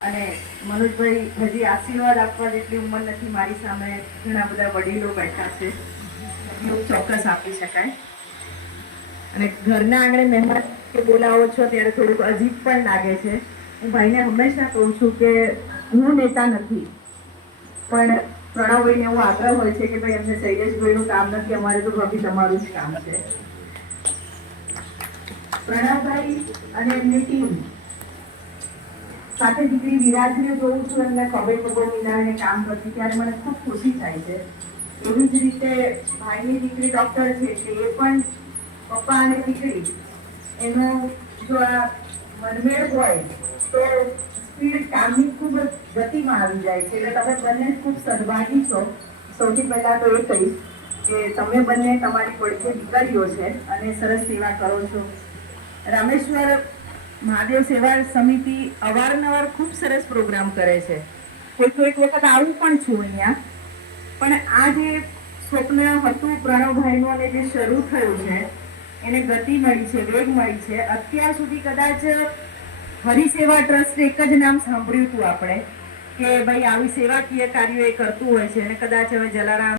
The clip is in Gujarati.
અને મનોજભાઈ હજી આશીર્વાદ આપવા જેટલી ઉંમર નથી મારી સામે ઘણા બધા વડીલો બેઠા છે. ચોક્કસ આપી શકાય. અને ઘરના આંગણે મહેમાન કે બોલાવો છો ત્યારે થોડુંક અજીબ પણ લાગે છે. હું ભાઈને હંમેશા કહું છું કે હું નેતા નથી. પણ પ્રણવભાઈને એવો આગ્રહ હોય છે કે ભાઈ અમને શૈલેષભાઈનું કામ નથી, અમારે તો ભાભી તમારું જ કામ છે. પ્રણવભાઈ અને એમની ટીમ સાથે દીકરી વિરાજને જોઉં છું, એમને ખબર ખબર મિલાવીને કામ કરતી, ત્યારે મને ખૂબ ખુશી થાય છે. એવી જ રીતે ભાઈની દીકરી ડૉક્ટર છે એટલે એ પણ પપ્પા અને દીકરી, એનો જો આ મનમેળ હોય, તો સ્પીડ કામની ખૂબ ગતિમાં આવી જાય છે. એટલે તમે બંને ખૂબ સદભાગી છો. સૌથી પહેલાં તો એ કહીશ કે તમે બંને તમારી પડખે દીકરીઓ છે અને સરસ સેવા કરો છો. રામેશ્વર મહાદેવ સેવા સમિતિ અવારનવાર ખૂબ સરસ પ્રોગ્રામ કરે છે. કોઈ કોઈક વખત આવું પણ છું અહીંયા. પણ આ જે સ્વપ્ન હતું પ્રણવભાઈનું અને જે શરૂ થયું છે, એને ગતિ મળી છે, વેગ મળી છે. અત્યાર સુધી કદાચ હરિસેવા ટ્રસ્ટ એક જ નામ સાંભળ્યું હતું આપણે, કે ભાઈ આવી સેવાકીય કાર્યો એ કરતું હોય છે અને કદાચ હવે જલારામ